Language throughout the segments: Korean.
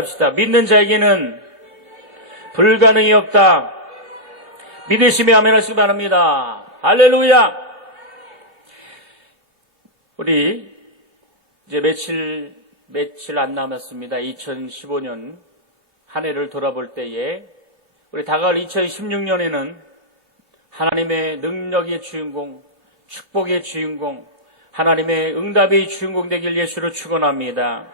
합시다. 믿는 자에게는 불가능이 없다. 믿으시며 아멘 하시기 바랍니다. 할렐루야. 우리 이제 며칠 안 남았습니다. 2015년 한 해를 돌아볼 때에 우리 다가올 2016년에는 하나님의 능력의 주인공, 축복의 주인공, 하나님의 응답의 주인공 되길 예수로 축원합니다.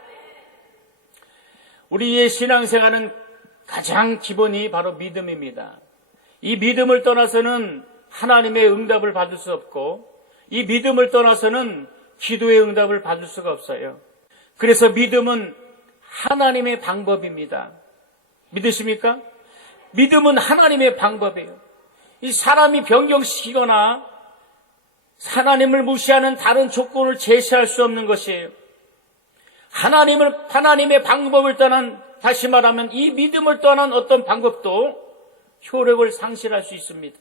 우리의 신앙생활은 가장 기본이 바로 믿음입니다. 이 믿음을 떠나서는 하나님의 응답을 받을 수 없고, 이 믿음을 떠나서는 기도의 응답을 받을 수가 없어요. 그래서 믿음은 하나님의 방법입니다. 믿으십니까? 믿음은 하나님의 방법이에요. 이 사람이 변경시키거나 하나님을 무시하는 다른 조건을 제시할 수 없는 것이에요. 하나님의 방법을 떠난, 다시 말하면 이 믿음을 떠난 어떤 방법도 효력을 상실할 수 있습니다.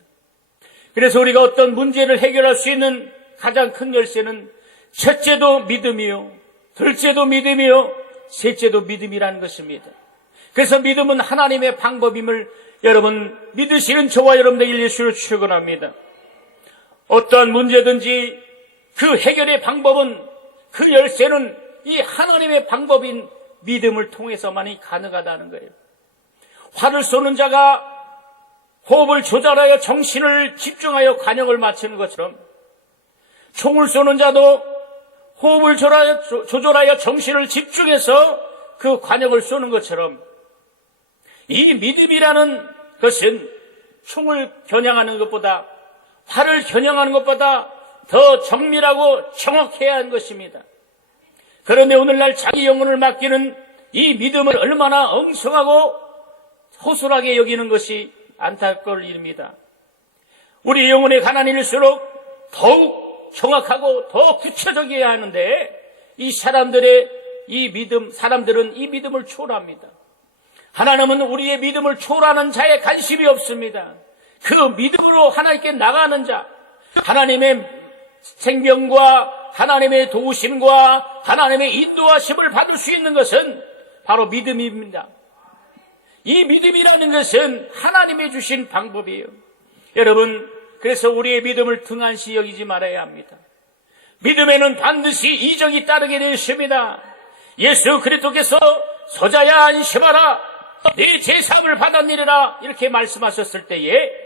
그래서 우리가 어떤 문제를 해결할 수 있는 가장 큰 열쇠는 첫째도 믿음이요, 둘째도 믿음이요, 셋째도 믿음이라는 것입니다. 그래서 믿음은 하나님의 방법임을 여러분 믿으시는 저와 여러분들 예수를 축원합니다. 어떠한 문제든지 그 해결의 방법은, 그 열쇠는 이 하나님의 방법인 믿음을 통해서만이 가능하다는 거예요. 활을 쏘는 자가 호흡을 조절하여 정신을 집중하여 관역을 맞추는 것처럼, 총을 쏘는 자도 호흡을 조절하여 정신을 집중해서 그 관역을 쏘는 것처럼, 이 믿음이라는 것은 총을 겨냥하는 것보다, 활을 겨냥하는 것보다 더 정밀하고 정확해야 하는 것입니다. 그런데 오늘날 자기 영혼을 맡기는 이 믿음을 얼마나 엉성하고 허술하게 여기는 것이 안타까울 일입니다. 우리 영혼의 가난일수록 더욱 정확하고 더 구체적이어야 하는데, 이 사람들은 이 믿음을 초월합니다. 하나님은 우리의 믿음을 초월하는 자에 관심이 없습니다. 그 믿음으로 하나님께 나가는 자, 하나님의 생명과 하나님의 도우심과 하나님의 인도하심을 받을 수 있는 것은 바로 믿음입니다. 이 믿음이라는 것은 하나님이 주신 방법이에요. 여러분, 그래서 우리의 믿음을 등한시 여기지 말아야 합니다. 믿음에는 반드시 이적이 따르게 되어 있습니다. 예수 그리스도께서 소자야 안심하라, 네 죄사함을 받았느니라 이렇게 말씀하셨을 때에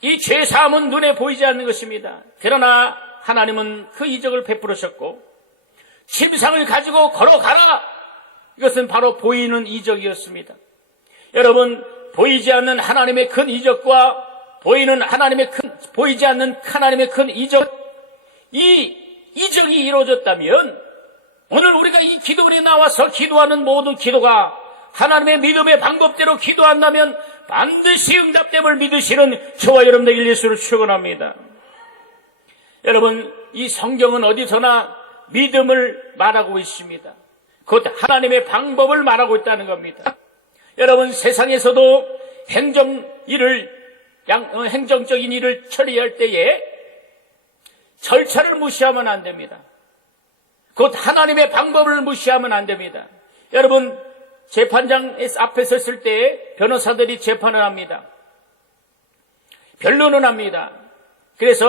이 죄사함은 눈에 보이지 않는 것입니다. 그러나 하나님은 그 이적을 베풀으셨고, 침상을 가지고 걸어가라, 이것은 바로 보이는 이적이었습니다. 여러분, 보이지 않는 하나님의 큰 이적과 보이지 않는 하나님의 큰 이적, 이 이적이 이루어졌다면 오늘 우리가 이 기도원에 나와서 기도하는 모든 기도가 하나님의 믿음의 방법대로 기도한다면 반드시 응답됨을 믿으시는 저와 여러분들 예수를 축원합니다. 여러분, 이 성경은 어디서나 믿음을 말하고 있습니다. 곧 하나님의 방법을 말하고 있다는 겁니다. 여러분, 세상에서도 행정적인 일을 처리할 때에 절차를 무시하면 안 됩니다. 곧 하나님의 방법을 무시하면 안 됩니다. 여러분, 재판장 앞에 섰을 때 변호사들이 재판을 합니다. 변론을 합니다. 그래서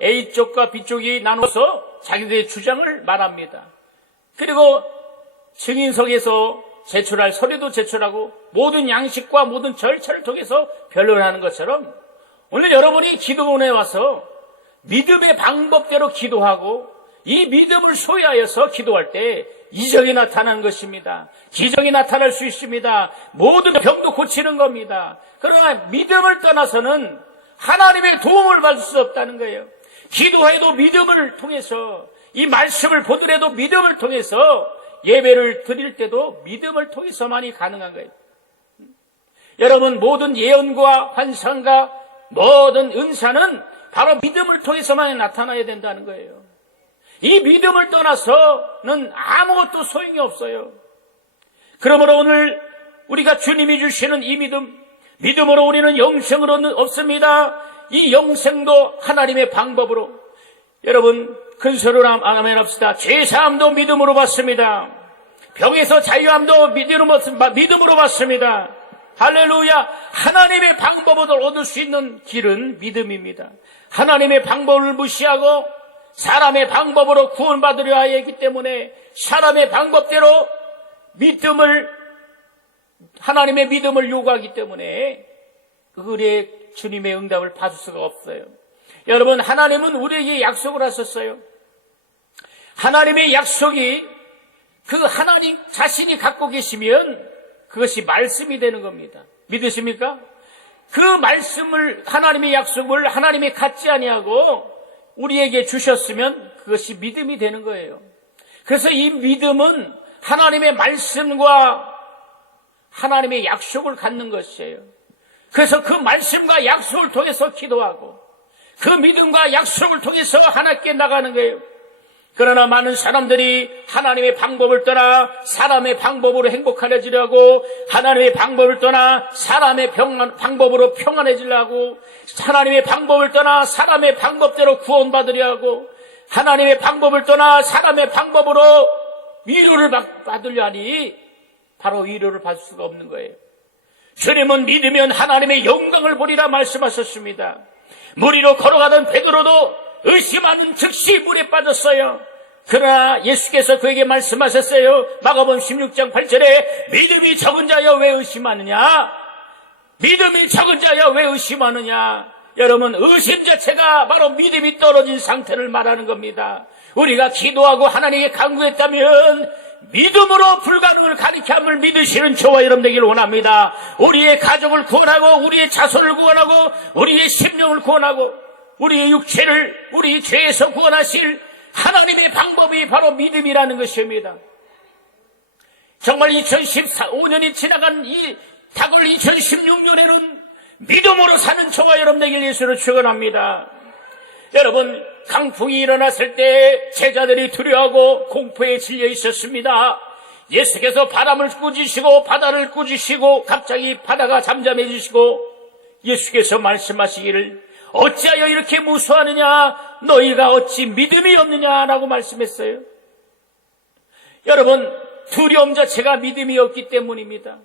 A쪽과 B쪽이 나눠서 자기들의 주장을 말합니다. 그리고 증인석에서 제출할 서류도 제출하고 모든 양식과 모든 절차를 통해서 변론을 하는 것처럼, 오늘 여러분이 기도원에 와서 믿음의 방법대로 기도하고 이 믿음을 소유하여서 기도할 때 이적이 나타나는 것입니다. 기적이 나타날 수 있습니다. 모든 병도 고치는 겁니다. 그러나 믿음을 떠나서는 하나님의 도움을 받을 수 없다는 거예요. 기도해도 믿음을 통해서, 이 말씀을 보더라도 믿음을 통해서, 예배를 드릴 때도 믿음을 통해서만이 가능한 거예요. 여러분, 모든 예언과 환상과 모든 은사는 바로 믿음을 통해서만 나타나야 된다는 거예요. 이 믿음을 떠나서는 아무것도 소용이 없어요. 그러므로 오늘 우리가 주님이 주시는 이 믿음으로 우리는 영생을 얻습니다. 이 영생도 하나님의 방법으로, 여러분, 큰 소리로 아멘 합시다. 죄사함도 믿음으로 받습니다. 병에서 자유함도 믿음으로 받습니다. 할렐루야. 하나님의 방법을 얻을 수 있는 길은 믿음입니다. 하나님의 방법을 무시하고 사람의 방법으로 구원받으려 하기 때문에 사람의 방법대로 하나님의 믿음을 요구하기 때문에 그의 주님의 응답을 받을 수가 없어요. 여러분, 하나님은 우리에게 약속을 하셨어요. 하나님의 약속이 그 하나님 자신이 갖고 계시면 그것이 말씀이 되는 겁니다. 믿으십니까? 그 말씀을, 하나님의 약속을 하나님이 갖지 아니하고 우리에게 주셨으면 그것이 믿음이 되는 거예요. 그래서 이 믿음은 하나님의 말씀과 하나님의 약속을 갖는 것이에요. 그래서 그 말씀과 약속을 통해서 기도하고 그 믿음과 약속을 통해서 하나님께 나가는 거예요. 그러나 많은 사람들이 하나님의 방법을 떠나 사람의 방법으로 행복하려고, 하나님의 방법을 떠나 사람의 방법으로 평안해지려고, 하나님의 방법을 떠나 사람의 방법대로 구원받으려 하고, 하나님의 방법을 떠나 사람의 방법으로 위로를 받으려 하니 바로 위로를 받을 수가 없는 거예요. 주님은 믿으면 하나님의 영광을 보리라 말씀하셨습니다. 물 위로 걸어가던 베드로도 의심하는 즉시 물에 빠졌어요. 그러나 예수께서 그에게 말씀하셨어요. 마가복음 16장 8절에 믿음이 적은 자여 왜 의심하느냐? 믿음이 적은 자여 왜 의심하느냐? 여러분, 의심 자체가 바로 믿음이 떨어진 상태를 말하는 겁니다. 우리가 기도하고 하나님께 간구했다면 믿음으로 불가능을 가리켜 함을 믿으시는 저와 여러분 되기를 원합니다. 우리의 가족을 구원하고 우리의 자손을 구원하고 우리의 심령을 구원하고 우리의 육체를 우리 죄에서 구원하실 하나님의 방법이 바로 믿음이라는 것입니다. 정말 2015년이 지나간 이 다걸 2016년에는 믿음으로 사는 저와 여러분 되기를 예수로 축원합니다. 여러분, 강풍이 일어났을 때 제자들이 두려워하고 공포에 질려 있었습니다. 예수께서 바람을 꾸짖으시고 바다를 꾸짖으시고 갑자기 바다가 잠잠해지시고 예수께서 말씀하시기를 어찌하여 이렇게 무서워하느냐? 너희가 어찌 믿음이 없느냐라고 말씀했어요. 여러분, 두려움 자체가 믿음이 없기 때문입니다.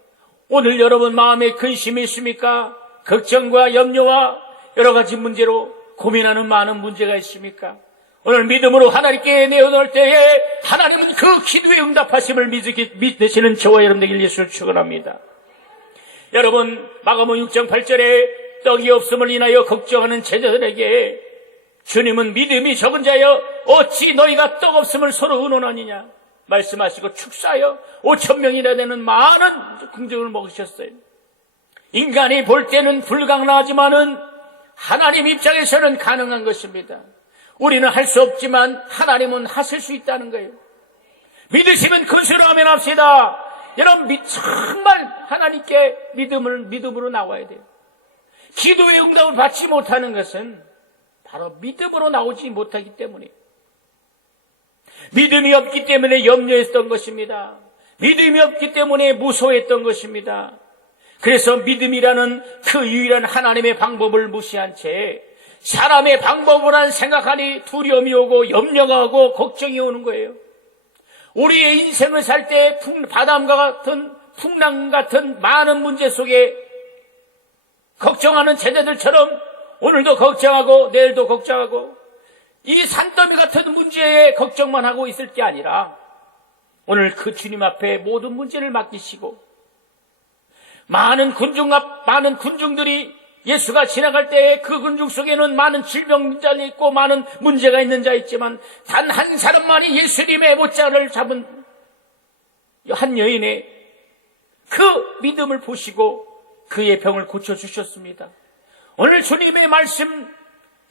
오늘 여러분 마음에 근심이 있습니까? 걱정과 염려와 여러 가지 문제로 고민하는 많은 문제가 있습니까? 오늘 믿음으로 하나님께 내어놓을 때에 하나님은 그 기도에 응답하심을 믿으시는 저와 여러분 되길 예수를 축원합니다. 여러분, 마가복음 6장 8절에 떡이 없음을 인하여 걱정하는 제자들에게 주님은 믿음이 적은 자여 어찌 너희가 떡 없음을 서로 의논하느냐 말씀하시고 축사하여 5,000명이나 되는 많은 궁정을 먹으셨어요. 인간이 볼 때는 불가능하지만은 하나님 입장에서는 가능한 것입니다. 우리는 할 수 없지만 하나님은 하실 수 있다는 거예요. 믿으시면 큰소리로 아멘 합시다. 여러분, 정말 하나님께 믿음으로 나와야 돼요. 기도의 응답을 받지 못하는 것은 바로 믿음으로 나오지 못하기 때문이에요. 믿음이 없기 때문에 염려했던 것입니다. 믿음이 없기 때문에 무서워했던 것입니다. 그래서 믿음이라는 그 유일한 하나님의 방법을 무시한 채 사람의 방법으로만 생각하니 두려움이 오고 염려가 오고 걱정이 오는 거예요. 우리의 인생을 살 때 바람과 같은 풍랑 같은 많은 문제 속에 걱정하는 제자들처럼 오늘도 걱정하고 내일도 걱정하고 이 산더미 같은 문제에 걱정만 하고 있을 게 아니라 오늘 그 주님 앞에 모든 문제를 맡기시고 많은 군중들이 예수가 지나갈 때에 그 군중 속에는 많은 질병자가 있고 많은 문제가 있는 자 있지만 단 한 사람만이 예수님의 못자를 잡은 한 여인의 그 믿음을 보시고 그의 병을 고쳐주셨습니다. 오늘 주님의 말씀,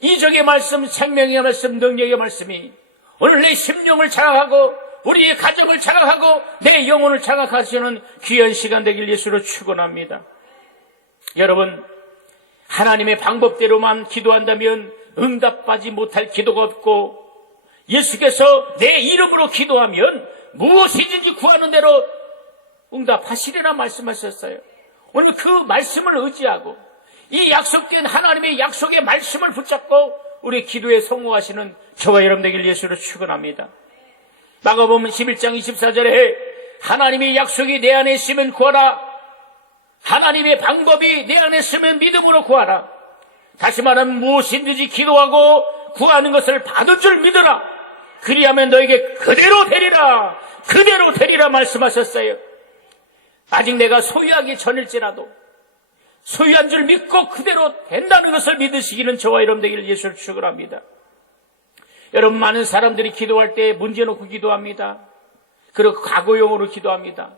이적의 말씀, 생명의 말씀, 능력의 말씀이 오늘 내 심령을 장악하고 우리의 가정을 장악하고 내 영혼을 장악하시는 귀한 시간 되길 예수로 축원합니다. 여러분, 하나님의 방법대로만 기도한다면 응답받지 못할 기도가 없고 예수께서 내 이름으로 기도하면 무엇이든지 구하는 대로 응답하시리라 말씀하셨어요. 오늘 그 말씀을 의지하고 이 약속된 하나님의 약속의 말씀을 붙잡고 우리 기도에 성공하시는 저와 여러분 되길 예수로 축원합니다. 마가복음 11장 24절에 하나님의 약속이 내 안에 있으면 구하라. 하나님의 방법이 내 안에 있으면 믿음으로 구하라. 다시 말하면 무엇이든지 기도하고 구하는 것을 받을 줄 믿어라. 그리하면 너에게 그대로 되리라. 그대로 되리라 말씀하셨어요. 아직 내가 소유하기 전일지라도 소유한 줄 믿고 그대로 된다는 것을 믿으시기는 저와 여러분 되기를 예수를 축원합니다. 여러분, 많은 사람들이 기도할 때 문제 놓고 기도합니다. 그리고 과거용으로 기도합니다.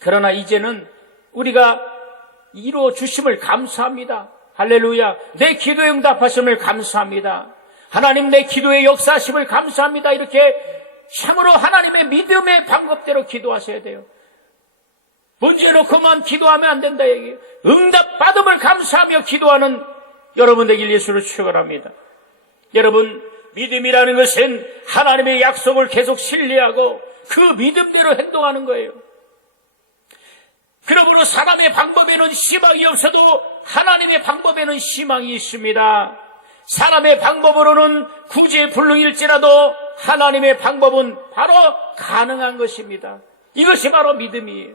그러나 이제는 우리가 이루어 주심을 감사합니다. 할렐루야. 내 기도에 응답하심을 감사합니다. 하나님, 내 기도의 역사하심을 감사합니다. 이렇게 참으로 하나님의 믿음의 방법대로 기도하셔야 돼요. 문제 놓고만 기도하면 안 된다 얘기예요. 응답받음을 감사하며 기도하는 여러분 되길 예수를 축원합니다. 여러분, 믿음이라는 것은 하나님의 약속을 계속 신뢰하고 그 믿음대로 행동하는 거예요. 그러므로 사람의 방법에는 희망이 없어도 하나님의 방법에는 희망이 있습니다. 사람의 방법으로는 구제불능일지라도 하나님의 방법은 바로 가능한 것입니다. 이것이 바로 믿음이에요.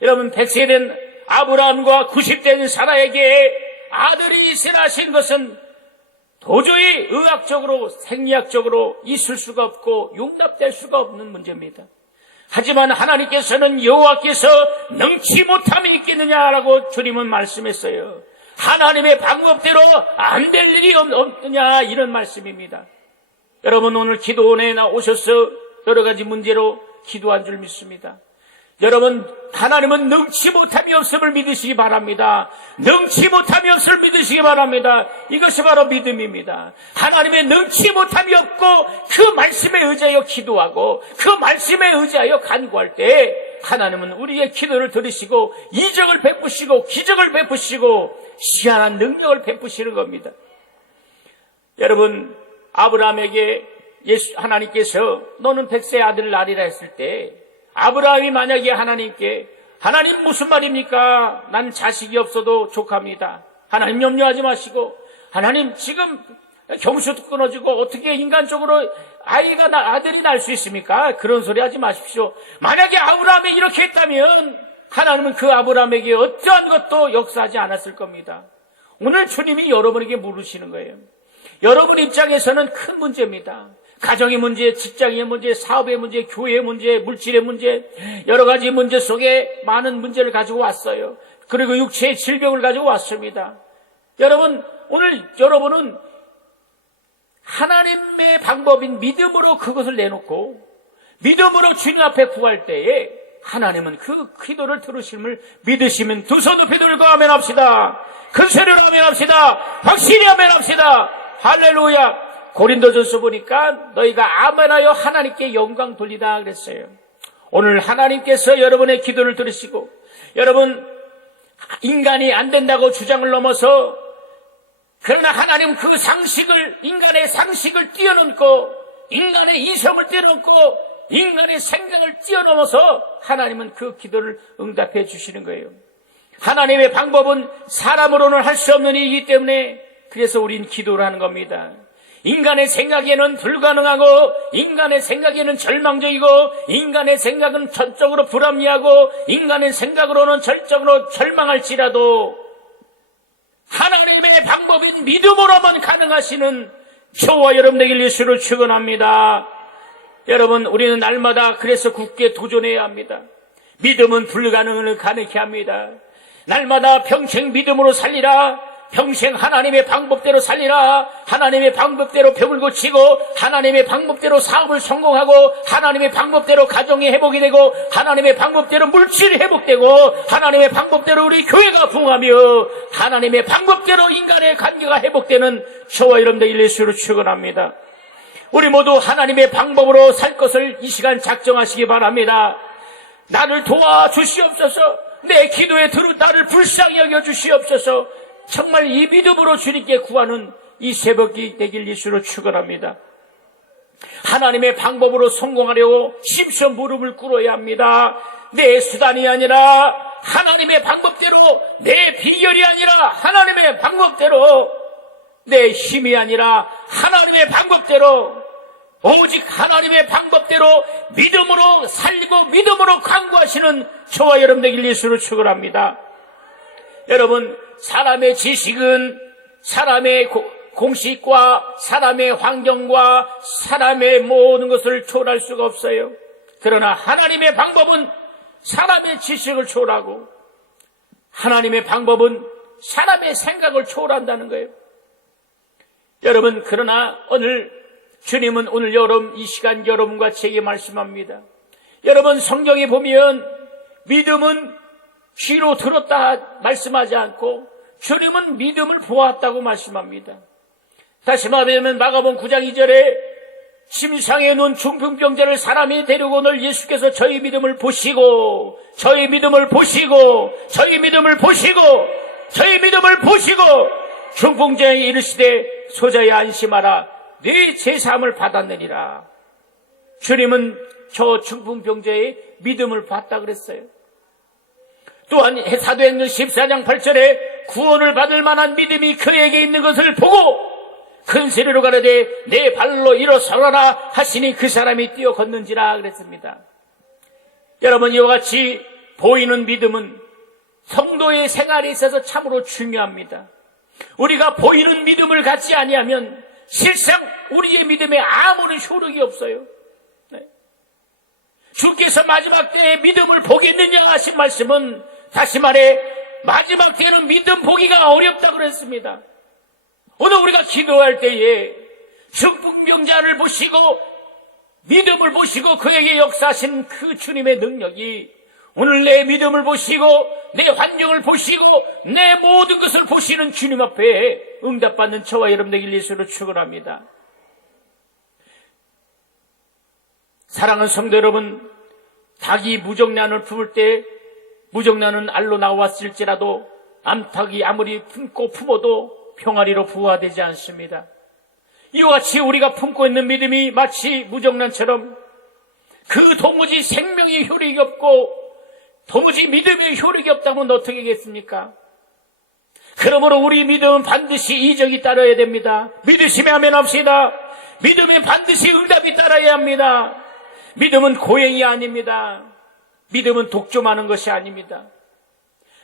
여러분, 100세 된 아브라함과 90세 된 사라에게 아들이 있으라 하신 것은 도저히 의학적으로 생리학적으로 있을 수가 없고 용납될 수가 없는 문제입니다. 하지만 하나님께서는 여호와께서 능치 못함이 있겠느냐라고 주님은 말씀했어요. 하나님의 방법대로 안 될 일이 없느냐, 이런 말씀입니다. 여러분, 오늘 기도원에 오셔서 여러 가지 문제로 기도한 줄 믿습니다. 여러분, 하나님은 능치 못함이 없음을 믿으시기 바랍니다. 능치 못함이 없음을 믿으시기 바랍니다. 이것이 바로 믿음입니다. 하나님의 능치 못함이 없고 그 말씀에 의지하여 기도하고 그 말씀에 의지하여 간구할 때 하나님은 우리의 기도를 들으시고 이적을 베푸시고 기적을 베푸시고 희한한 능력을 베푸시는 겁니다. 여러분, 아브라함에게 하나님께서 너는 100세 아들을 낳으리라 했을 때 아브라함이 만약에 하나님께 하나님 무슨 말입니까? 난 자식이 없어도 족합니다. 하나님 염려하지 마시고 하나님 지금 경수도 끊어지고 어떻게 인간적으로 아들이 날 수 있습니까? 그런 소리 하지 마십시오. 만약에 아브라함이 이렇게 했다면 하나님은 그 아브라함에게 어떠한 것도 역사하지 않았을 겁니다. 오늘 주님이 여러분에게 물으시는 거예요. 여러분 입장에서는 큰 문제입니다. 가정의 문제, 직장의 문제, 사업의 문제, 교회의 문제, 물질의 문제, 여러 가지 문제 속에 많은 문제를 가지고 왔어요. 그리고 육체의 질병을 가지고 왔습니다. 여러분, 오늘 여러분은 하나님의 방법인 믿음으로 그것을 내놓고 믿음으로 주님 앞에 구할 때에 하나님은 그 기도를 들으심을 믿으시면 두 손 높이 들고 아멘합시다. 큰 소리로 아멘합시다. 확실히 아멘합시다. 할렐루야. 고린도전서 보니까 너희가 아멘하여 하나님께 영광 돌리다 그랬어요. 오늘 하나님께서 여러분의 기도를 들으시고 여러분 인간이 안 된다고 주장을 넘어서 그러나 하나님은 그 상식을 인간의 상식을 뛰어넘고 인간의 이성을 뛰어넘고 인간의 생각을 뛰어넘어서 하나님은 그 기도를 응답해 주시는 거예요. 하나님의 방법은 사람으로는 할 수 없는 일이기 때문에 그래서 우린 기도를 하는 겁니다. 인간의 생각에는 불가능하고 인간의 생각에는 절망적이고 인간의 생각은 전적으로 불합리하고 인간의 생각으로는 절적으로 절망할지라도 하나님의 방법인 믿음으로만 가능하시는 저와 여러분 되길 예수를 축원합니다. 여러분, 우리는 날마다 그래서 굳게 도전해야 합니다. 믿음은 불가능을 가능케 합니다. 날마다 평생 믿음으로 살리라. 평생 하나님의 방법대로 살리라. 하나님의 방법대로 병을 고치고 하나님의 방법대로 사업을 성공하고 하나님의 방법대로 가정이 회복이 되고 하나님의 방법대로 물질이 회복되고 하나님의 방법대로 우리 교회가 부흥하며 하나님의 방법대로 인간의 관계가 회복되는 저와 여러분들 예수로 축원합니다. 우리 모두 하나님의 방법으로 살 것을 이 시간 작정하시기 바랍니다. 나를 도와주시옵소서. 내 기도에 나를 불쌍히 여겨주시옵소서. 정말 이 믿음으로 주님께 구하는 이 새벽이 되길 예수로 축원합니다. 하나님의 방법으로 성공하려고 심션 무릎을 꿇어야 합니다. 내 수단이 아니라 하나님의 방법대로, 내 비결이 아니라 하나님의 방법대로, 내 힘이 아니라 하나님의 방법대로 오직 하나님의 방법대로 믿음으로 살리고 믿음으로 강구하시는 저와 여러분들 예수를 축원합니다. 여러분, 사람의 지식은 사람의 공식과 사람의 환경과 사람의 모든 것을 초월할 수가 없어요. 그러나 하나님의 방법은 사람의 지식을 초월하고 하나님의 방법은 사람의 생각을 초월한다는 거예요. 여러분, 그러나 주님은 오늘 여러분 이 시간 여러분과 제게 말씀합니다. 여러분, 성경에 보면 믿음은 귀로 들었다 말씀하지 않고 주님은 믿음을 보았다고 말씀합니다. 다시 말하면 마가복음 9장 2절에 심상에 누운 중풍병자를 사람이 데리고 오늘 예수께서 저희 믿음을 보시고 저희 믿음을 보시고 저희 믿음을 보시고 저희 믿음을 보시고 중풍자에게 이르시되 소자야 안심하라 네 죄사함을 받았느니라. 주님은 저 중풍병자의 믿음을 봤다 그랬어요. 또한 사도행전 14장 8절에 구원을 받을 만한 믿음이 그에게 있는 것을 보고 큰 소리로 가라되 내 발로 일어서라 하시니 그 사람이 뛰어 걷는지라 그랬습니다. 여러분, 이와 같이 보이는 믿음은 성도의 생활에 있어서 참으로 중요합니다. 우리가 보이는 믿음을 갖지 아니하면 실상 우리의 믿음에 아무런 효력이 없어요. 주께서 마지막 때에 믿음을 보겠느냐 하신 말씀은 다시 말해 마지막 때에는 믿음 보기가 어렵다고 그랬습니다. 오늘 우리가 기도할 때에 중풍병자를 보시고 믿음을 보시고 그에게 역사하신 그 주님의 능력이 오늘 내 믿음을 보시고 내 환경을 보시고 내 모든 것을 보시는 주님 앞에 응답받는 저와 여러분들 예수로 축원합니다. 사랑하는 성도 여러분, 닭이 무정란을 품을 때 무정란은 알로 나왔을지라도 암탉이 아무리 품고 품어도 병아리로 부화되지 않습니다. 이와 같이 우리가 품고 있는 믿음이 마치 무정란처럼 그 도무지 생명의 효력이 없고 도무지 믿음의 효력이 없다면 어떻게 하겠습니까? 그러므로 우리 믿음은 반드시 이적이 따라야 됩니다. 믿으시면 아멘 합시다. 믿음에 반드시 응답이 따라야 합니다. 믿음은 고행이 아닙니다. 믿음은 독점하는 것이 아닙니다.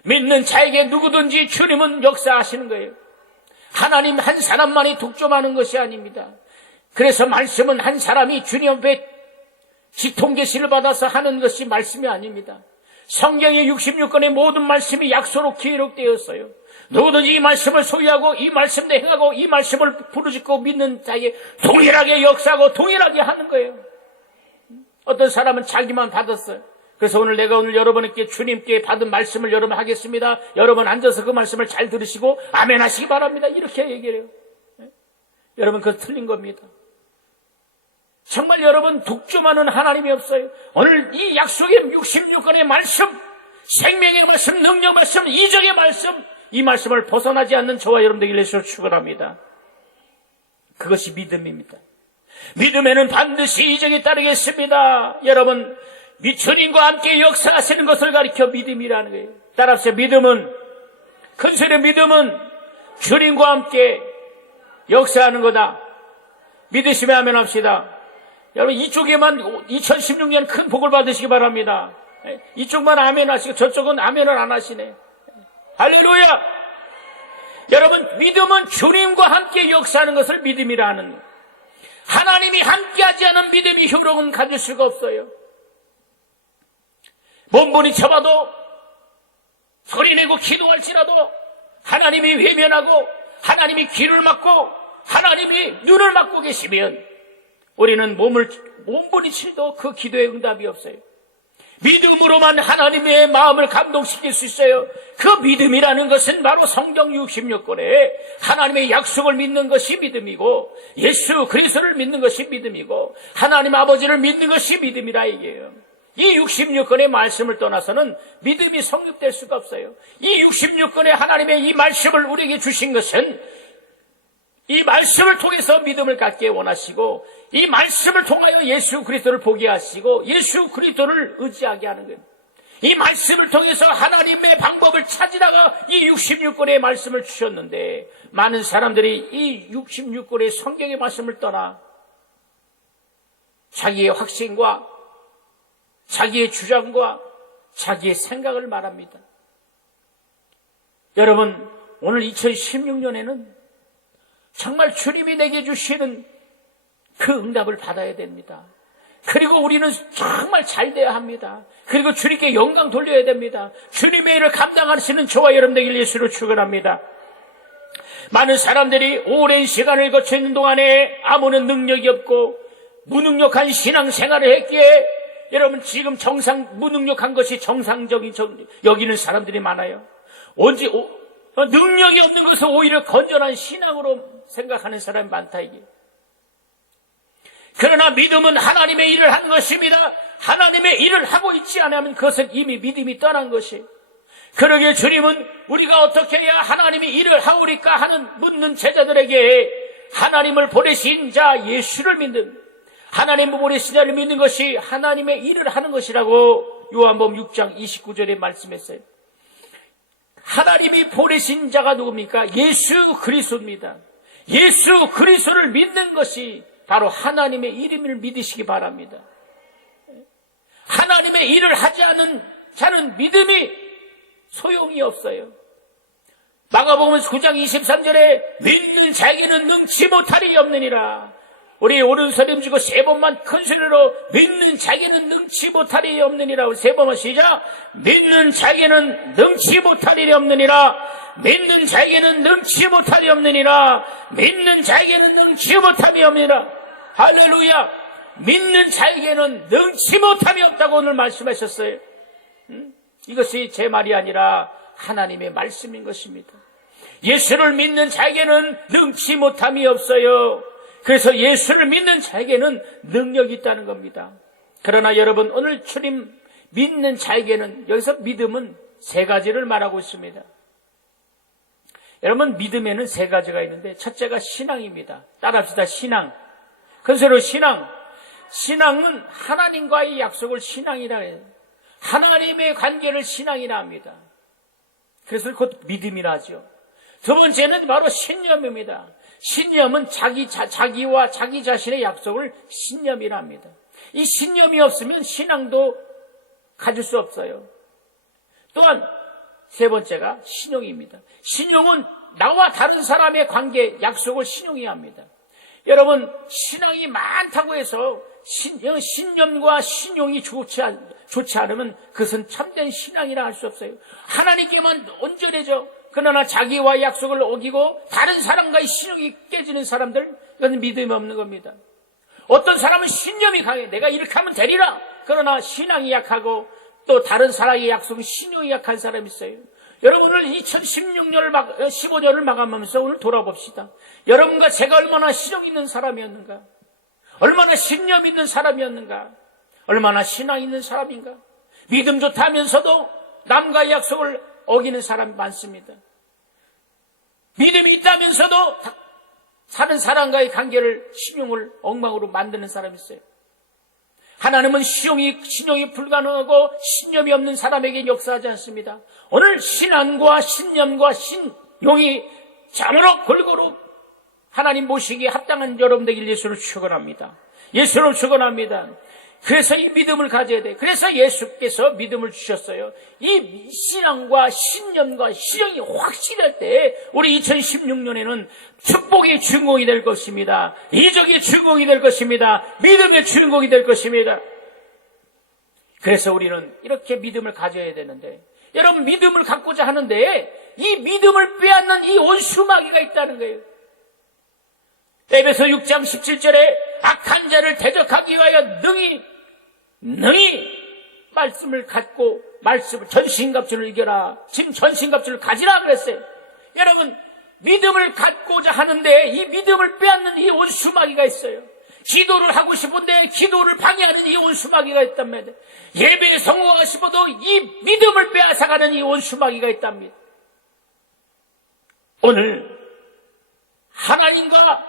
믿는 자에게 누구든지 주님은 역사하시는 거예요. 하나님 한 사람만이 독점하는 것이 아닙니다. 그래서 말씀은 한 사람이 주님 앞에 지통계시를 받아서 하는 것이 말씀이 아닙니다. 성경의 66권의 모든 말씀이 약소로 기록되었어요. 누구든지 이 말씀을 소유하고 이 말씀을 행하고 이 말씀을 부르짖고 믿는 자에게 동일하게 역사하고 동일하게 하는 거예요. 어떤 사람은 자기만 받았어요. 그래서 내가 오늘 여러분께 주님께 받은 말씀을 여러분 하겠습니다. 여러분 앉아서 그 말씀을 잘 들으시고 아멘 하시기 바랍니다. 이렇게 얘기해요. 여러분, 그거 틀린 겁니다. 정말 여러분 독점하는 하나님이 없어요. 오늘 이 약속의 66권의 말씀, 생명의 말씀, 능력 말씀, 이적의 말씀, 이 말씀을 벗어나지 않는 저와 여러분들 예수를 축원합니다. 그것이 믿음입니다. 믿음에는 반드시 이적이 따르겠습니다. 여러분, 주님과 함께 역사하시는 것을 가리켜 믿음이라는 거예요. 따라서 믿음은, 큰 소리의 믿음은 주님과 함께 역사하는 거다. 믿으시면 아멘 합시다. 여러분, 이쪽에만 2016년 큰 복을 받으시기 바랍니다. 이쪽만 아멘 하시고 저쪽은 아멘을 안 하시네. 할렐루야! 여러분, 믿음은 주님과 함께 역사하는 것을 믿음이라 하는, 하나님이 함께하지 않은 믿음이 효력은 가질 수가 없어요. 몸부림 쳐봐도 소리내고 기도할지라도 하나님이 외면하고 하나님이 귀를 막고 하나님이 눈을 막고 계시면 우리는 몸부림쳐도 그 기도에 응답이 없어요. 믿음으로만 하나님의 마음을 감동시킬 수 있어요. 그 믿음이라는 것은 바로 성경 66권에 하나님의 약속을 믿는 것이 믿음이고 예수 그리스도를 믿는 것이 믿음이고 하나님 아버지를 믿는 것이 믿음이라 얘기해요. 이 66권의 말씀을 떠나서는 믿음이 성립될 수가 없어요. 이 66권의 하나님의 이 말씀을 우리에게 주신 것은 이 말씀을 통해서 믿음을 갖게 원하시고 이 말씀을 통하여 예수 그리스도를 보게 하시고 예수 그리스도를 의지하게 하는 거예요. 이 말씀을 통해서 하나님의 방법을 찾으다가 이 66권의 말씀을 주셨는데 많은 사람들이 이 66권의 성경의 말씀을 떠나 자기의 확신과 자기의 주장과 자기의 생각을 말합니다. 여러분, 오늘 2016년에는 정말 주님이 내게 주시는 그 응답을 받아야 됩니다. 그리고 우리는 정말 잘 돼야 합니다. 그리고 주님께 영광 돌려야 됩니다. 주님의 일을 감당하시는 저와 여러분 되길 예수로 축원합니다. 많은 사람들이 오랜 시간을 거쳐 있는 동안에 아무런 능력이 없고 무능력한 신앙생활을 했기에 여러분 지금 무능력한 것이 정상적인 여기는 사람들이 많아요. 능력이 없는 것을 오히려 건전한 신앙으로 생각하는 사람이 많다 이게. 그러나 믿음은 하나님의 일을 하는 것입니다. 하나님의 일을 하고 있지 않으면 그것은 이미 믿음이 떠난 것이. 그러기에 주님은 우리가 어떻게 해야 하나님이 일을 하오리까 하는 묻는 제자들에게 하나님을 보내신 자 예수를 믿는, 하나님을 보내신 자를 믿는 것이 하나님의 일을 하는 것이라고 요한복음 6장 29절에 말씀했어요. 하나님이 보내신 자가 누굽니까? 예수 그리스도입니다. 예수 그리스도를 믿는 것이 바로 하나님의 일임을 믿으시기 바랍니다. 하나님의 일을 하지 않은 자는 믿음이 소용이 없어요. 마가복음 9장 23절에 믿는 자에게는 능치 못할이 없느니라. 우리 오른손 쥐고 세 번만 큰 소리로 믿는 자에게는 능치 못할이 없느니라. 세 번만 시작. 믿는 자에게는 능치 못할이 없느니라. 믿는 자에게는 능치 못할이 없느니라. 믿는 자에게는 능치 못함이 없느니라. 할렐루야. 믿는 자에게는 능치 못함이 없다고 오늘 말씀하셨어요. 이것이 제 말이 아니라 하나님의 말씀인 것입니다. 예수를 믿는 자에게는 능치 못함이 없어요. 그래서 예수를 믿는 자에게는 능력이 있다는 겁니다. 그러나 여러분, 오늘 주님 믿는 자에게는, 여기서 믿음은 세 가지를 말하고 있습니다. 여러분, 믿음에는 세 가지가 있는데 첫째가 신앙입니다. 따라합시다. 신앙. 그래서 신앙은 하나님과의 약속을 신앙이라 해요. 하나님의 관계를 신앙이라 합니다. 그래서 곧 믿음이라 하죠. 두 번째는 바로 신념입니다. 신념은 자기와 자기 자신의 약속을 신념이라 합니다. 이 신념이 없으면 신앙도 가질 수 없어요. 또한 세 번째가 신용입니다. 신용은 나와 다른 사람의 관계, 약속을 신용해야 합니다. 여러분, 신앙이 많다고 해서 신념과 신용이 좋지 않으면 그것은 참된 신앙이라 할 수 없어요. 하나님께만 온전해져. 그러나 자기와의 약속을 어기고 다른 사람과의 신용이 깨지는 사람들, 그건 믿음이 없는 겁니다. 어떤 사람은 신념이 강해. 내가 이렇게 하면 되리라. 그러나 신앙이 약하고 또 다른 사람의 약속은 신용이 약한 사람이 있어요. 여러분, 오늘 15년을 마감하면서 오늘 돌아봅시다. 여러분과 제가 얼마나 신용 있는 사람이었는가? 얼마나 신념 있는 사람이었는가? 얼마나 신앙 있는 사람인가? 믿음 좋다면서도 남과의 약속을 어기는 사람이 많습니다. 믿음이 있다면서도 다른 사람과의 관계를 신용을 엉망으로 만드는 사람이 있어요. 하나님은 신용이 불가능하고 신념이 없는 사람에게 역사하지 않습니다. 오늘 신앙과 신념과 신용이 참으로 골고루 하나님 모시기에 합당한 여러분 되길 예수를 축원합니다. 예수를 축원합니다. 그래서 이 믿음을 가져야 돼. 그래서 예수께서 믿음을 주셨어요. 이 신앙과 신념과 신령이 확실할 때 우리 2016년에는 축복의 주인공이 될 것입니다. 이적의 주인공이 될 것입니다. 믿음의 주인공이 될 것입니다. 그래서 우리는 이렇게 믿음을 가져야 되는데, 여러분, 믿음을 갖고자 하는데 이 믿음을 빼앗는 이 원수마귀가 있다는 거예요. 에베소 6장 17절에 악한 자를 대적하기 위하여 능히 말씀을 갖고 전신갑주를 이겨라. 지금 전신갑주를 가지라 그랬어요. 여러분, 믿음을 갖고자 하는데 이 믿음을 빼앗는 이 원수마귀가 있어요. 기도를 하고 싶은데 기도를 방해하는 이 원수마귀가 있답니다. 예배에 성공하고 싶어도 이 믿음을 빼앗아가는 이 원수마귀가 있답니다. 오늘 하나님과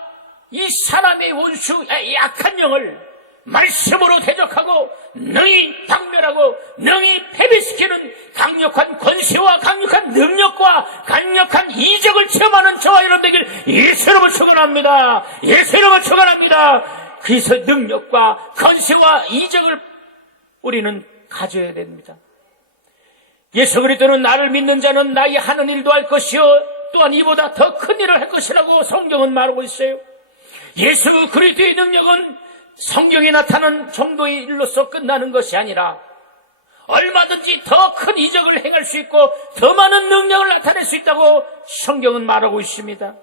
이 사람의 원수, 약한 영을 말씀으로 대적하고 능히 박멸하고 능히 패배시키는 강력한 권세와 강력한 능력과 강력한 이적을 체험하는 저와 여러분 되길 예수 이름으로 축원합니다. 예수 이름으로 축원합니다. 그래서 능력과 권세와 이적을 우리는 가져야 됩니다. 예수 그리스도는 나를 믿는 자는 나의 하는 일도 할 것이요 또한 이보다 더 큰 일을 할 것이라고 성경은 말하고 있어요. 예수 그리스도의 능력은 성경에 나타난 정도의 일로서 끝나는 것이 아니라 얼마든지 더 큰 이적을 행할 수 있고 더 많은 능력을 나타낼 수 있다고 성경은 말하고 있습니다.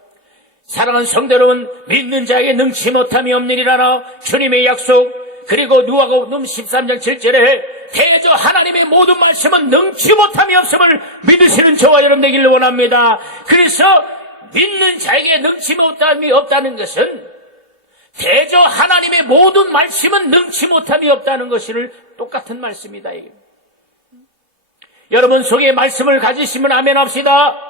사랑하는 성도 여러분, 믿는 자에게 능치 못함이 없느니라 주님의 약속, 그리고 누가복음 13장 7절에 대저 하나님의 모든 말씀은 능치 못함이 없음을 믿으시는 저와 여러분 되기를 원합니다. 그래서 믿는 자에게 능치 못함이 없다는 것은 대저 하나님의 모든 말씀은 능치 못함이 없다는 것을 똑같은 말씀이다. 여러분 속에 말씀을 가지시면 아멘 합시다.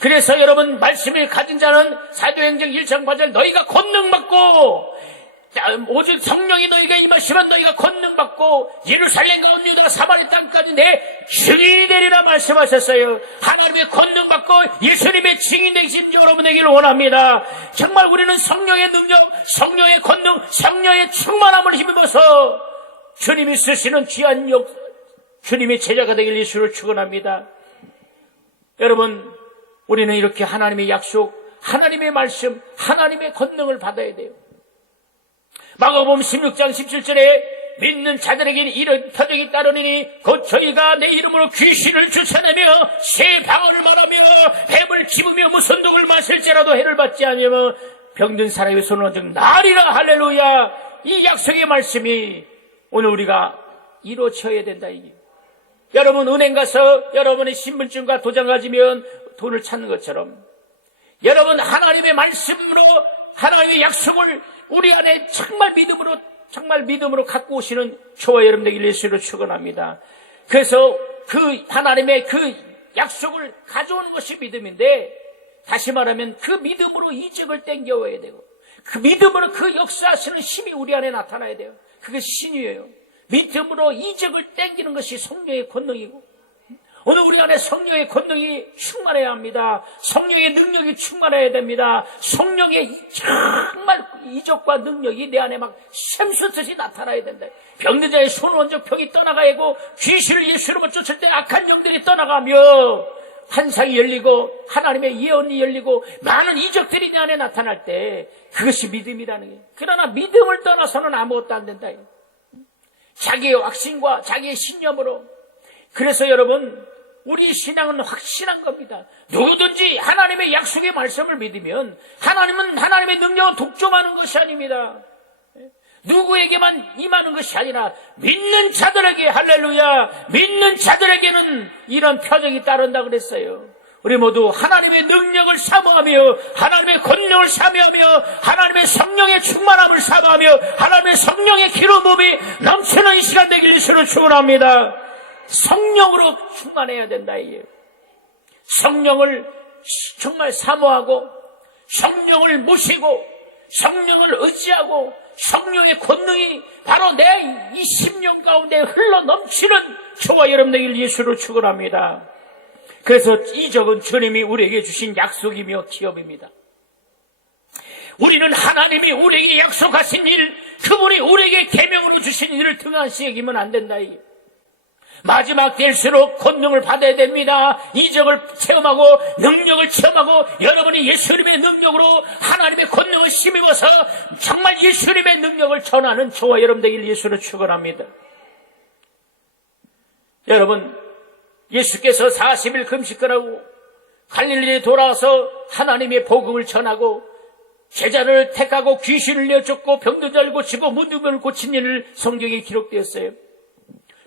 그래서 여러분 말씀을 가진 자는 사도행전 1장 8절 너희가 권능받고 오직 성령이 너희가 임하시면 너희가 권능받고 예루살렘 가운 유다 사마리 땅까지 내 증인이 되리라 말씀하셨어요. 하나님의 권능받고 예수님의 증인 되신 여러분 되기를 원합니다. 정말 우리는 성령의 능력, 성령의 권능, 성령의 충만함을 힘입어서 주님이 쓰시는 귀한 주님의 제자가 되길 예수를 축원합니다. 여러분, 우리는 이렇게 하나님의 약속, 하나님의 말씀, 하나님의 권능을 받아야 돼요. 마가복음 16장 17절에 믿는 자들에게는 이런 표적이 따르니 곧 저희가 내 이름으로 귀신을 쫓아내며 새 방언을 말하며 뱀을 집으며 무슨 독을 마실지라도 해를 받지 않으며 병든 사람의 손을 얹은 나리라. 할렐루야. 이 약속의 말씀이 오늘 우리가 이루어져야 된다. 이게. 여러분 은행 가서 여러분의 신분증과 도장 가지면 돈을 찾는 것처럼 여러분 하나님의 말씀으로 하나님의 약속을 우리 안에 정말 믿음으로 갖고 오시는 저와 여러분 되기를 예수로 축원합니다. 그래서 그 하나님의 그 약속을 가져오는 것이 믿음인데, 다시 말하면 그 믿음으로 이적을 땡겨와야 되고 그 믿음으로 그 역사하시는 힘이 우리 안에 나타나야 돼요. 그게 신이에요. 믿음으로 이적을 땡기는 것이 성령의 권능이고, 오늘 우리 안에 성령의 권능이 충만해야 합니다. 성령의 능력이 충만해야 됩니다. 성령의 정말 이적과 능력이 내 안에 막 샘솟듯이 나타나야 된다. 병든 자의 손을 얹어 병이 떠나가야 하고, 귀신을 예수로 쫓을 때 악한 영들이 떠나가며 환상이 열리고 하나님의 예언이 열리고 많은 이적들이 내 안에 나타날 때 그것이 믿음이라는 거예요. 그러나 믿음을 떠나서는 아무것도 안 된다. 자기의 확신과 자기의 신념으로. 그래서 여러분, 우리 신앙은 확신한 겁니다. 누구든지 하나님의 약속의 말씀을 믿으면 하나님은 하나님의 능력을 독점하는 것이 아닙니다. 누구에게만 임하는 것이 아니라 믿는 자들에게, 할렐루야, 믿는 자들에게는 이런 표적이 따른다 그랬어요. 우리 모두 하나님의 능력을 사모하며 하나님의 권능을 사모하며 하나님의 성령의 충만함을 사모하며 하나님의 성령의 기름 부음이 넘치는 이 시간 되길 예수로 축원합니다. 성령으로 충만해야 된다 이게. 성령을 정말 사모하고 성령을 모시고 성령을 의지하고 성령의 권능이 바로 내 이 심령 가운데 흘러 넘치는 저와 여러분 되길 예수로 축원합니다. 그래서 이적은 주님이 우리에게 주신 약속이며 기업입니다. 우리는 하나님이 우리에게 약속하신 일, 그분이 우리에게 계명으로 주신 일을 등한시 여기면 안 된다 이게. 마지막 될수록 권능을 받아야 됩니다. 이적을 체험하고 능력을 체험하고 여러분이 예수님의 능력으로 하나님의 권능을 힘입어서 정말 예수님의 능력을 전하는 저와 여러분 되길 예수로 축원합니다. 여러분, 예수께서 40일 금식하라고 갈릴리에 돌아와서 하나님의 복음을 전하고 제자를 택하고 귀신을 내쫓고 병든 자를 고치고 문둥병을 고친 일을 성경에 기록되었어요.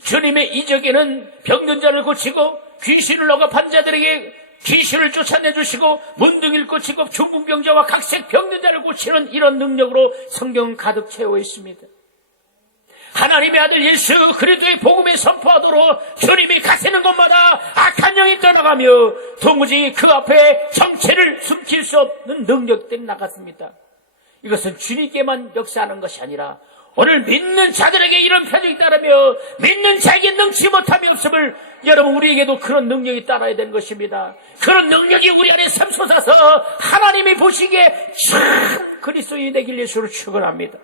주님의 이적에는 병든 자를 고치고 귀신을 억압한 자들에게 귀신을 쫓아내주시고 문둥이를 고치고 중풍병자와 각색 병든 자를 고치는 이런 능력으로 성경은 가득 채워 있습니다. 하나님의 아들 예수 그리스도의 복음을 선포하도록 주님이 가시는 곳마다 악한 영이 떠나가며 도무지 그 앞에 정체를 숨길 수 없는 능력들이 나갔습니다. 이것은 주님께만 역사하는 것이 아니라 오늘 믿는 자들에게 이런 표적이 따르며 믿는 자에게 능치 못함이 없음을 여러분 우리에게도 그런 능력이 따라야 되는 것입니다. 그런 능력이 우리 안에 샘솟아서 하나님이 보시기에 참 그리스도인이 되길 예수를 축원합니다.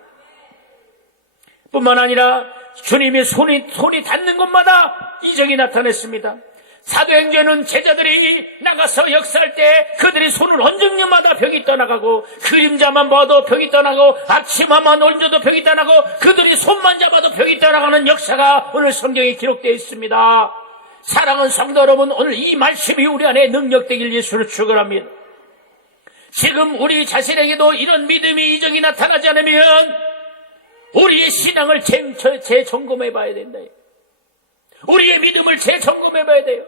뿐만 아니라 주님의 손이 닿는 곳마다 이적이 나타냈습니다. 사도행전은 제자들이 나가서 역사할 때 그들이 손을 얹은 곳마다 병이 떠나가고, 그림자만 봐도 병이 떠나고, 앞치마만 얹어도 병이 떠나고, 그들이 손만 잡아도 병이 떠나가는 역사가 오늘 성경에 기록되어 있습니다. 사랑하는 성도 여러분, 오늘 이 말씀이 우리 안에 능력되길 예수를 축원합니다. 지금 우리 자신에게도 이런 믿음이 이적이 나타나지 않으면 우리의 신앙을 재점검해 봐야 된다. 우리의 믿음을 재점검해 봐야 돼요.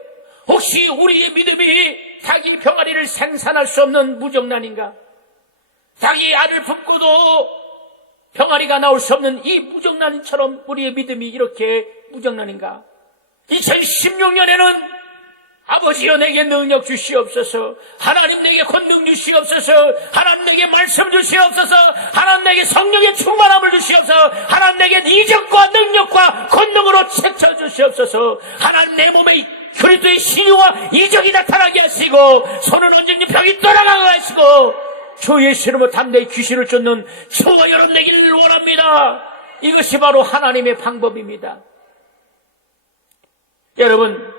혹시 우리의 믿음이 닭이 병아리를 생산할 수 없는 무정란인가? 닭이 알을 품고도 병아리가 나올 수 없는 이 무정란처럼 우리의 믿음이 이렇게 무정란인가? 2016년에는 아버지여 내게 능력 주시옵소서, 하나님 내게 권능 주시옵소서, 하나님 내게 말씀 주시옵소서, 하나님 내게 성령의 충만함을 주시옵소서, 하나님 내게 이적과 능력과 권능으로 채쳐 주시옵소서, 하나님 내 몸에 그리스도의 신유와 이적이 나타나게 하시고, 손을 얹은 병이 떠나가게 하시고, 주 예수 이름으로 담대히 귀신을 쫓는 저와 여러분 되기를 원합니다. 이것이 바로 하나님의 방법입니다. 여러분,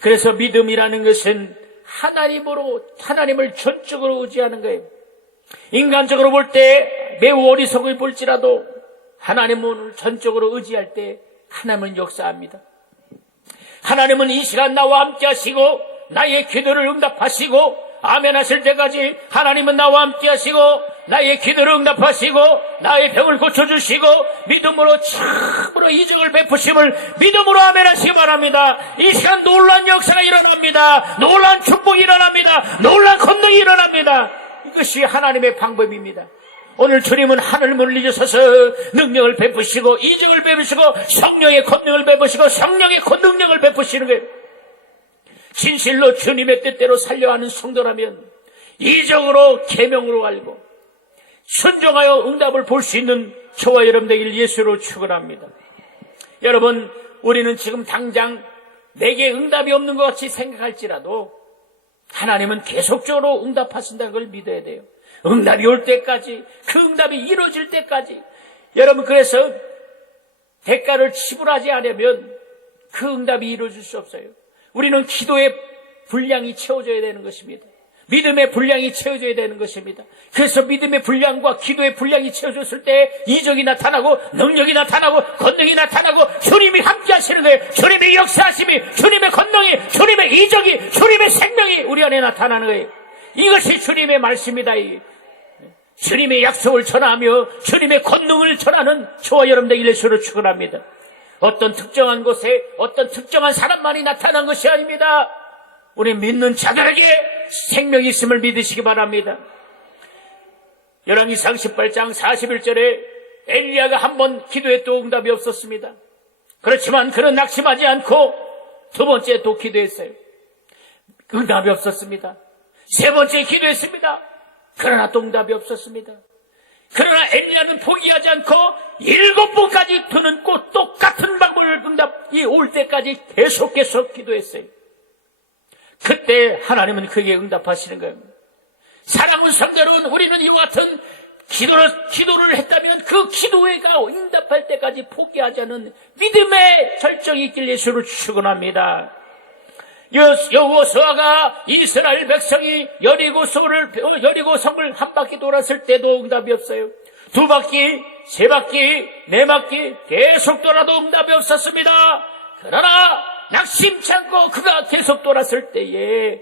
그래서 믿음이라는 것은 하나님을 전적으로 의지하는 거예요. 인간적으로 볼 때 매우 어리석을 볼지라도 하나님을 전적으로 의지할 때 하나님은 역사합니다. 하나님은 이 시간 나와 함께 하시고 나의 기도를 응답하시고 아멘 하실 때까지 하나님은 나와 함께 하시고 나의 기도를 응답하시고 나의 병을 고쳐주시고 믿음으로 참으로 이적을 베푸심을 믿음으로 아멘 하시기 바랍니다. 이 시간 놀라운 역사가 일어납니다. 놀라운 축복이 일어납니다. 놀라운 권능이 일어납니다. 이것이 하나님의 방법입니다. 오늘 주님은 하늘 물리셔서 능력을 베푸시고 이적을 베푸시고 성령의 권능을 베푸시고 성령의 권능력을 베푸시는 거예요. 진실로 주님의 뜻대로 살려하는 성도라면 이적으로 계명으로 알고 순종하여 응답을 볼 수 있는 저와 여러분 되길 예수로 축원합니다. 여러분, 우리는 지금 당장 내게 응답이 없는 것 같이 생각할지라도 하나님은 계속적으로 응답하신다는 걸 믿어야 돼요. 응답이 올 때까지, 그 응답이 이루어질 때까지. 여러분, 그래서 대가를 지불하지 않으면 그 응답이 이루어질 수 없어요. 우리는 기도의 분량이 채워져야 되는 것입니다. 믿음의 분량이 채워져야 되는 것입니다. 그래서 믿음의 분량과 기도의 분량이 채워졌을 때 이적이 나타나고 능력이 나타나고 권능이 나타나고 주님이 함께 하시는 거예요. 주님의 역사하심이, 주님의 권능이, 주님의 이적이, 주님의 생명이 우리 안에 나타나는 거예요. 이것이 주님의 말씀이다. 주님의 약속을 전하며 주님의 권능을 전하는 저와 여러분 되길 예수로 축원합니다. 어떤 특정한 곳에 어떤 특정한 사람만이 나타난 것이 아닙니다. 우리 믿는 자들에게 생명이 있음을 믿으시기 바랍니다. 열왕기상 18장 41절에 엘리야가 한 번 기도해도 응답이 없었습니다. 그렇지만 그는 낙심하지 않고 두 번째 또 기도했어요. 응답이 없었습니다. 세 번째 기도했습니다. 그러나 또 응답이 없었습니다. 그러나 엘리야는 포기하지 않고 7번까지 두는 꼭 똑같은 방법을 응답이 올 때까지 계속 기도했어요. 그때 하나님은 그에게 응답하시는 거예요. 사랑하는 성도 여러분, 우리는 이와 같은 기도를 했다면 그 기도회가 응답할 때까지 포기하지 않은 믿음의 절정이 있길 예수를 축원합니다. 여호수아가 이스라엘 백성이 여리고성을 한 바퀴 돌았을 때도 응답이 없어요. 2바퀴, 3바퀴, 4바퀴 계속 돌아도 응답이 없었습니다. 그러나 낙심치 않고 그가 계속 돌았을 때에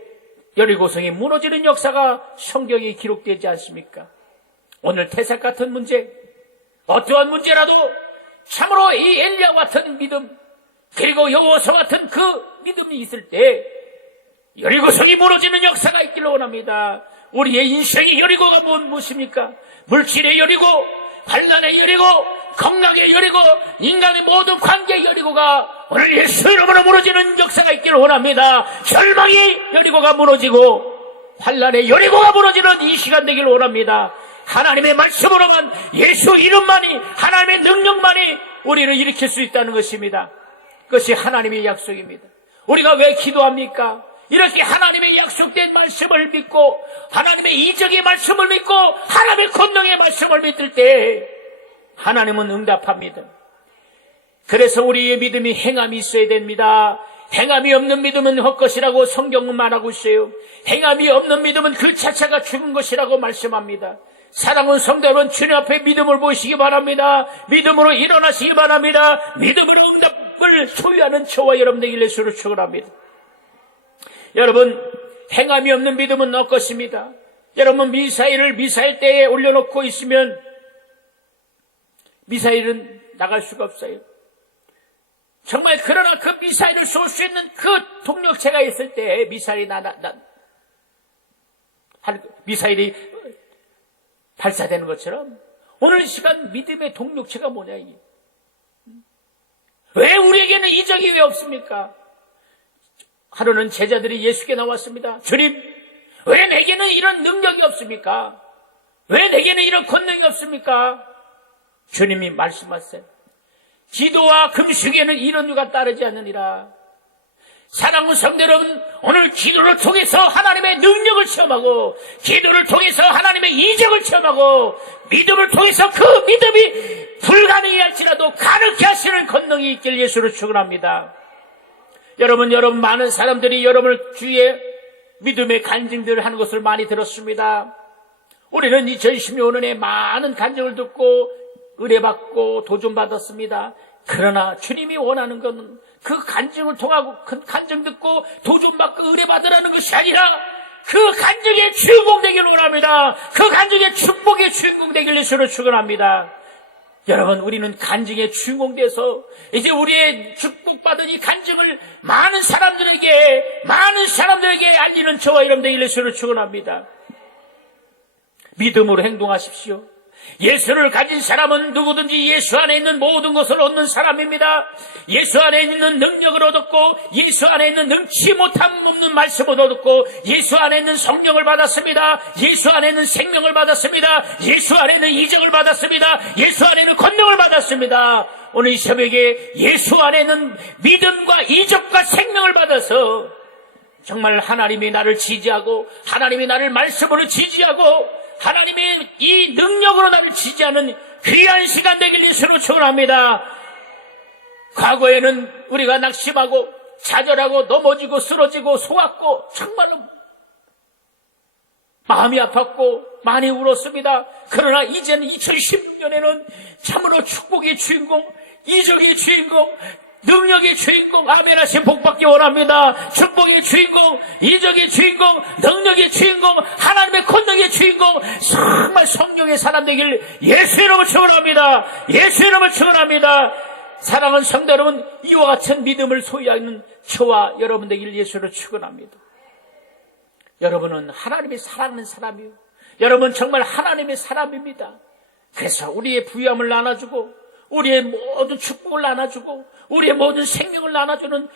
여리고성이 무너지는 역사가 성경에 기록되지 않습니까? 오늘 태색 같은 문제, 어떠한 문제라도 참으로 이 엘리야 같은 믿음, 그리고 여호수아 같은 그 믿음이 있을 때 여리고성이 무너지는 역사가 있기를 원합니다. 우리의 인생의 여리고가 무엇입니까? 물질의 여리고, 환난의 여리고, 건강의 여리고, 인간의 모든 관계의 여리고가 오늘 예수 이름으로 무너지는 역사가 있기를 원합니다. 절망의 여리고가 무너지고 환난의 여리고가 무너지는 이 시간 되기를 원합니다. 하나님의 말씀으로만, 예수 이름만이, 하나님의 능력만이 우리를 일으킬 수 있다는 것입니다. 그것이 하나님의 약속입니다. 우리가 왜 기도합니까? 이렇게 하나님의 약속된 말씀을 믿고 하나님의 이적의 말씀을 믿고 하나님의 권능의 말씀을 믿을 때 하나님은 응답합니다. 그래서 우리의 믿음이 행함이 있어야 됩니다. 행함이 없는 믿음은 헛것이라고 성경은 말하고 있어요. 행함이 없는 믿음은 그 자체가 죽은 것이라고 말씀합니다. 사랑하는 성도 여러분, 주님 앞에 믿음을 보시기 바랍니다. 믿음으로 일어나시기 바랍니다. 믿음으로 응답을 소유하는 저와 여러분 되길 예수로 축원합니다. 여러분, 행함이 없는 믿음은 헛것입니다. 여러분, 미사일 때에 올려놓고 있으면 미사일은 나갈 수가 없어요. 정말 그러나 그 미사일을 쏠 수 있는 그 동력체가 있을 때 미사일이 발사되는 것처럼 오늘 이 시간 믿음의 동력체가 뭐냐 이게. 왜 우리에게는 이적이 왜 없습니까? 하루는 제자들이 예수께 나왔습니다. 주님, 왜 내게는 이런 능력이 없습니까? 왜 내게는 이런 권능이 없습니까? 주님이 말씀하세요. 기도와 금식에는 이런 유가 따르지 않느니라. 사랑하는 성도 여러분, 오늘 기도를 통해서 하나님의 능력을 체험하고, 기도를 통해서 하나님의 이적을 체험하고, 믿음을 통해서 그 믿음이 불가능해 할지라도 가능케 하시는 권능이 있길 예수로 축원합니다. 여러분 많은 사람들이 여러분을 주위에 믿음의 간증들을 하는 것을 많이 들었습니다. 우리는 2016년에 많은 간증을 듣고 의뢰받고 도전받았습니다. 그러나 주님이 원하는 것은 그 간증을 통하고 그 간증 듣고 도전받고 의뢰받으라는 것이 아니라 그 간증의 주인공 되기를 원합니다. 그 간증의 축복의 주인공 되기를 예수로 축원합니다. 여러분, 우리는 간증의 주인공 돼서 이제 우리의 축복받은 이 간증을 많은 사람들에게 알리는 저와 여러분 되기를 예수로 축원합니다. 믿음으로 행동하십시오. 예수를 가진 사람은 누구든지 예수 안에 있는 모든 것을 얻는 사람입니다. 예수 안에 있는 능력을 얻었고, 예수 안에 있는 능치 못함 없는 말씀을 얻었고, 예수 안에 있는 성령을 받았습니다. 예수 안에 있는 생명을 받았습니다. 예수 안에 있는 이적을 받았습니다. 예수 안에 있는 권능을 받았습니다. 오늘 이 새벽에 예수 안에 있는 믿음과 이적과 생명을 받아서 정말 하나님이 나를 지지하고, 하나님이 나를 말씀으로 지지하고, 하나님의 이 능력으로 나를 지지하는 귀한 시간 되길 예수로 축원합니다. 과거에는 우리가 낙심하고 좌절하고 넘어지고 쓰러지고 속았고 정말로 마음이 아팠고 많이 울었습니다. 그러나 이제는 2016년에는 참으로 축복의 주인공, 이적의 주인공, 능력의 주인공, 아멘 하신 복받기 원합니다. 축복의 주인공, 이적의 주인공, 능력의 주인공, 하나님의 권능의 주인공, 정말 성령의 사람 되길 예수 이름으로 축원합니다. 예수 이름으로 축원합니다. 사랑하는 성도 여러분, 이와 같은 믿음을 소유하는 저와 여러분 되길 예수로 축원합니다. 여러분은 하나님의 사랑하는 사람이요, 여러분 정말 하나님의 사람입니다. 그래서 우리의 부유함을 나눠주고, 우리의 모든 축복을 나눠주고, 우리의 모든 생명을 나눠주는